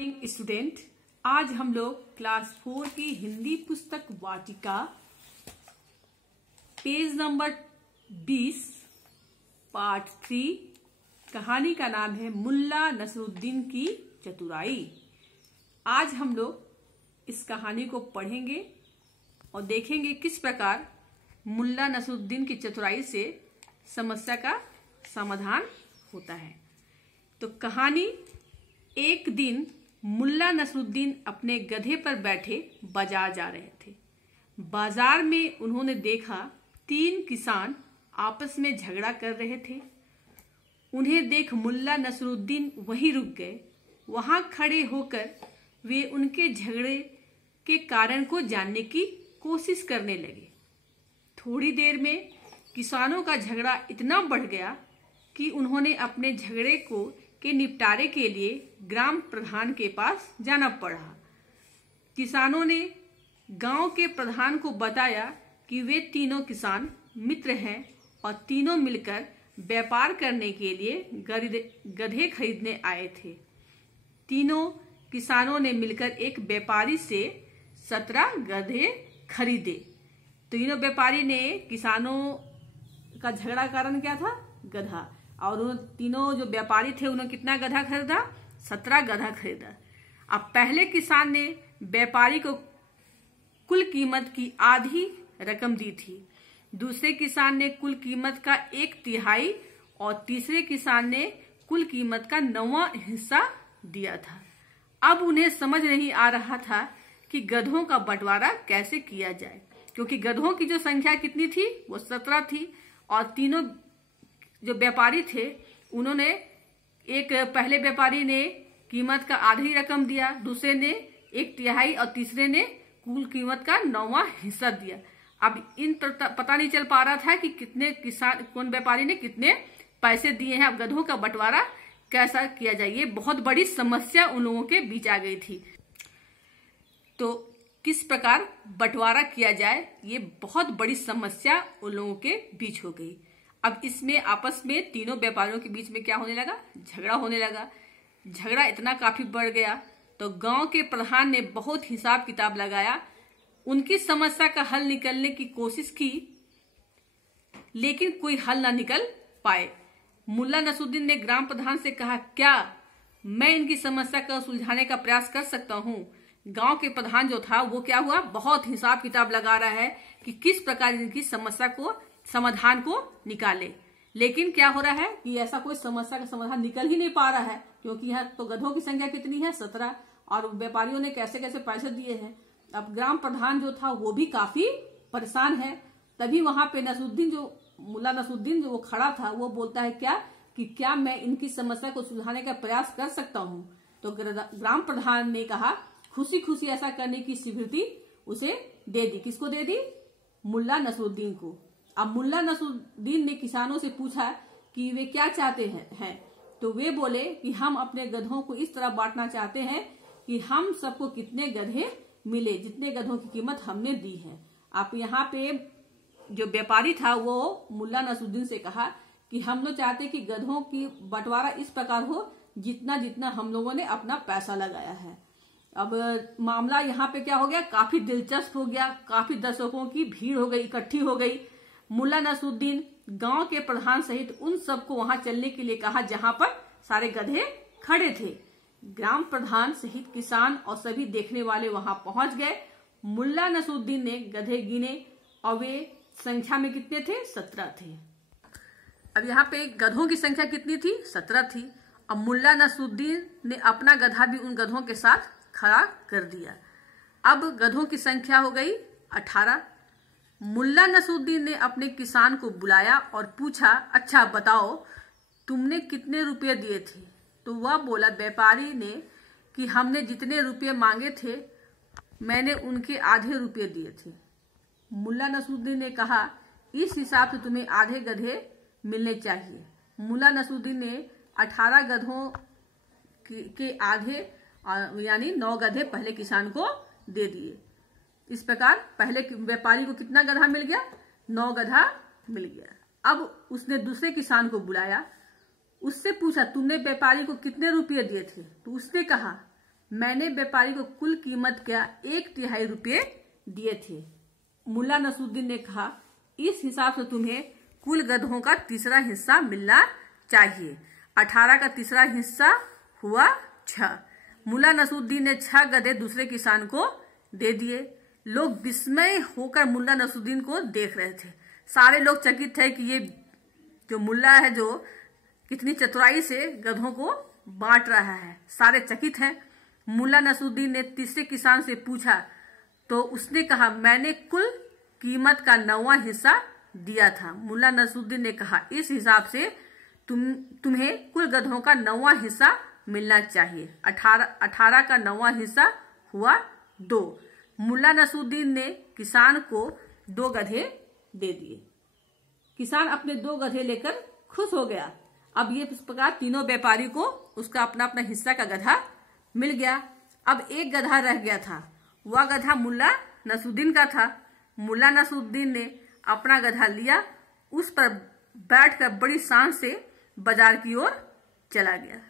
Student, आज हम लोग क्लास 4 की हिंदी पुस्तक वाटिका पेज नंबर 20 पार्ट 3 कहानी का नाम है मुल्ला नसरुद्दीन की चतुराई। आज हम लोग इस कहानी को पढ़ेंगे और देखेंगे किस प्रकार मुल्ला नसरुद्दीन की चतुराई से समस्या का समाधान होता है। तो कहानी, एक दिन मुल्ला नसरुद्दीन अपने गधे पर बैठे बाजार जा रहे थे। बाजार में उन्होंने देखा 3 किसान आपस में झगड़ा कर रहे थे। उन्हें देख मुल्ला नसरुद्दीन वहीं रुक गए। वहां खड़े होकर वे उनके झगड़े के कारण को जानने की कोशिश करने लगे। थोड़ी देर में किसानों का झगड़ा इतना बढ़ गया कि उन्होंने अपने झगड़े के निपटारे के लिए ग्राम प्रधान के पास जाना पड़ा। किसानों ने गांव के प्रधान को बताया कि वे तीनों किसान मित्र हैं और तीनों मिलकर व्यापार करने के लिए गधे खरीदने आए थे। तीनों किसानों ने मिलकर एक व्यापारी से 17 गधे खरीदे। तीनों व्यापारी ने, किसानों का झगड़ा कारण क्या था? गधा। और उन तीनों जो व्यापारी थे उन्होंने कितना गधा खरीदा? 17 गधा खरीदा। अब पहले किसान ने व्यापारी को कुल कीमत की आधी रकम दी थी, दूसरे किसान ने कुल कीमत का 1/3 और तीसरे किसान ने कुल कीमत का 9वां हिस्सा दिया था। अब उन्हें समझ नहीं आ रहा था कि गधों का बंटवारा कैसे किया जाए, क्योंकि गधों की जो संख्या कितनी थी? वो 17 थी। और तीनों जो व्यापारी थे उन्होंने, एक पहले व्यापारी ने कीमत का आधी रकम दिया, दूसरे ने 1/3 और तीसरे ने कुल कीमत का 9वां हिस्सा दिया। अब इन पता नहीं चल पा रहा था कि कितने किसान, कौन व्यापारी ने कितने पैसे दिए हैं। अब गधों का बंटवारा कैसा किया जाए, ये बहुत बड़ी समस्या उन लोगों के बीच आ गई थी। तो किस प्रकार बंटवारा किया जाए, ये बहुत बड़ी समस्या उन लोगों के बीच हो गई। अब इसमें आपस में तीनों व्यापारियों के बीच में क्या होने लगा? झगड़ा होने लगा। झगड़ा इतना काफी बढ़ गया तो गांव के प्रधान ने बहुत हिसाब किताब लगाया, उनकी समस्या का हल निकलने की कोशिश की, लेकिन कोई हल ना निकल पाए। मुल्ला नसरुद्दीन ने ग्राम प्रधान से कहा, क्या मैं इनकी समस्या को सुलझाने का प्रयास कर सकता हूँ? गांव के प्रधान जो था वो क्या हुआ, बहुत हिसाब किताब लगा रहा है कि किस प्रकार इनकी समस्या को, समाधान को निकाले। लेकिन क्या हो रहा है कि ऐसा कोई समस्या का समाधान निकल ही नहीं पा रहा है, क्योंकि यहाँ तो गधों की संख्या कितनी है? 17, और व्यापारियों ने कैसे कैसे पैसे दिए हैं। अब ग्राम प्रधान जो था वो भी काफी परेशान है। तभी वहां पे मुल्ला नसरुद्दीन जो वो खड़ा था, वो बोलता है क्या मैं इनकी समस्या को सुलझाने का प्रयास कर सकता हूँ? तो ग्राम प्रधान ने कहा, खुशी खुशी ऐसा करने की स्वीकृति उसे दे दी। किसको दे दी? मुल्ला नसरुद्दीन को। अब मुल्ला नसरुद्दीन ने किसानों से पूछा कि वे क्या चाहते हैं। तो वे बोले कि हम अपने गधों को इस तरह बांटना चाहते हैं कि हम सबको कितने गधे मिले, जितने गधों की कीमत हमने दी है। आप यहाँ पे जो व्यापारी था वो मुल्ला नसरुद्दीन से कहा कि हम लोग चाहते कि गधों की बंटवारा इस प्रकार हो जितना जितना हम लोगों ने अपना पैसा लगाया है। अब मामला यहाँ पे क्या हो गया, काफी दिलचस्प हो गया। काफी दर्शकों की भीड़ हो गई, इकट्ठी हो गई। मुल्ला नसरुद्दीन गांव के प्रधान सहित उन सबको वहां चलने के लिए कहा जहां पर सारे गधे खड़े थे। ग्राम प्रधान सहित किसान और सभी देखने वाले वहां पहुंच गए। मुल्ला नसरुद्दीन ने गधे गिने और वे संख्या में कितने थे? 17 थे। अब यहाँ पे गधों की संख्या कितनी थी? 17 थी। अब मुल्ला नसरुद्दीन ने अपना गधा भी उन गधों के साथ खड़ा कर दिया। अब गधों की संख्या हो गई 18। मुल्ला नसरुद्दीन ने अपने किसान को बुलाया और पूछा, अच्छा बताओ तुमने कितने रुपये दिए थे? तो वह बोला, व्यापारी ने, कि हमने जितने रुपये मांगे थे मैंने उनके आधे रुपये दिए थे। मुल्ला नसरुद्दीन ने कहा, इस हिसाब से तुम्हें आधे गधे मिलने चाहिए। मुल्ला नसरुद्दीन ने 18 गधों के आधे यानी 9 गधे पहले किसान को दे दिए। इस प्रकार पहले व्यापारी को कितना गधा मिल गया? 9 गधा मिल गया। अब उसने दूसरे किसान को बुलाया, उससे पूछा, तुमने व्यापारी को कितने रुपये दिए थे? तो उसने कहा मैंने व्यापारी को कुल कीमत का 1/3 रुपये दिए थे। मुल्ला नसरुद्दीन ने कहा, इस हिसाब से तुम्हें कुल गधों का तीसरा हिस्सा मिलना चाहिए। 18 का तीसरा हिस्सा हुआ 6। मुल्ला नसरुद्दीन ने 6 गधे दूसरे किसान को दे दिए। लोग विस्मय होकर मुल्ला नसरुद्दीन को देख रहे थे। सारे लोग चकित थे कि ये जो मुल्ला है जो कितनी चतुराई से गधों को बांट रहा है। सारे चकित हैं। मुल्ला नसरुद्दीन ने तीसरे किसान से पूछा तो उसने कहा, मैंने कुल कीमत का 9वां हिस्सा दिया था। मुल्ला नसरुद्दीन ने कहा, इस हिसाब से तुम्हें कुल गधों का 9वां हिस्सा मिलना चाहिए। 18 का 9वां हिस्सा हुआ 2। मुल्ला नसरुद्दीन ने किसान को 2 गधे दे दिए। किसान अपने 2 गधे लेकर खुश हो गया। अब ये इस प्रकार तीनों व्यापारी को उसका अपना अपना हिस्सा का गधा मिल गया। अब एक गधा रह गया था। वह गधा मुल्ला नसरुद्दीन का था। मुल्ला नसरुद्दीन ने अपना गधा लिया, उस पर बैठकर बड़ी शान से बाजार की ओर चला गया।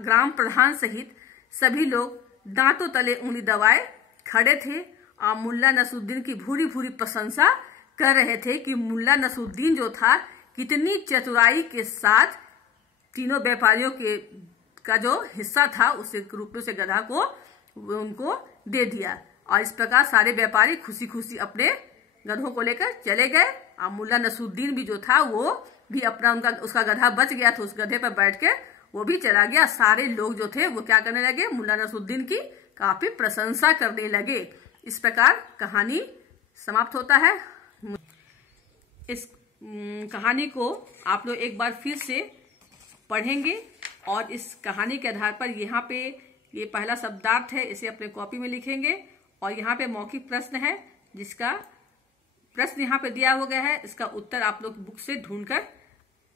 ग्राम प्रधान सहित सभी लोग दांतों तले उंगली दबाए खड़े थे और मुल्ला नसरुद्दीन की भूरी भूरी प्रशंसा कर रहे थे कि मुल्ला नसरुद्दीन जो था कितनी चतुराई के साथ तीनों व्यापारियों का जो हिस्सा था उसे रूप में से गधा को उनको दे दिया। और इस प्रकार सारे व्यापारी खुशी खुशी अपने गधों को लेकर चले गए। और मुल्ला नसरुद्दीन भी जो था वो भी अपना उसका गधा बच गया था, उस गधे पर बैठ के वो भी चला गया। सारे लोग जो थे वो क्या करने लगे, मुल्ला नसरुद्दीन की काफी प्रशंसा करने लगे। इस प्रकार कहानी समाप्त होता है। इस कहानी को आप लोग एक बार फिर से पढ़ेंगे और इस कहानी के आधार पर यहाँ पे ये पहला शब्दार्थ है, इसे अपने कॉपी में लिखेंगे। और यहाँ पे मौखिक प्रश्न है, जिसका प्रश्न यहाँ पे दिया हो गया है, इसका उत्तर आप लोग बुक से ढूंढकर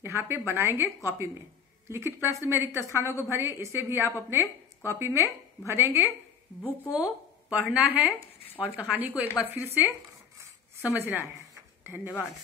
यहाँ पे बनाएंगे कॉपी में। लिखित प्रश्न में रिक्त स्थानों को भरिए, इसे भी आप अपने कॉपी में भरेंगे। बुक को पढ़ना है और कहानी को एक बार फिर से समझना है। धन्यवाद।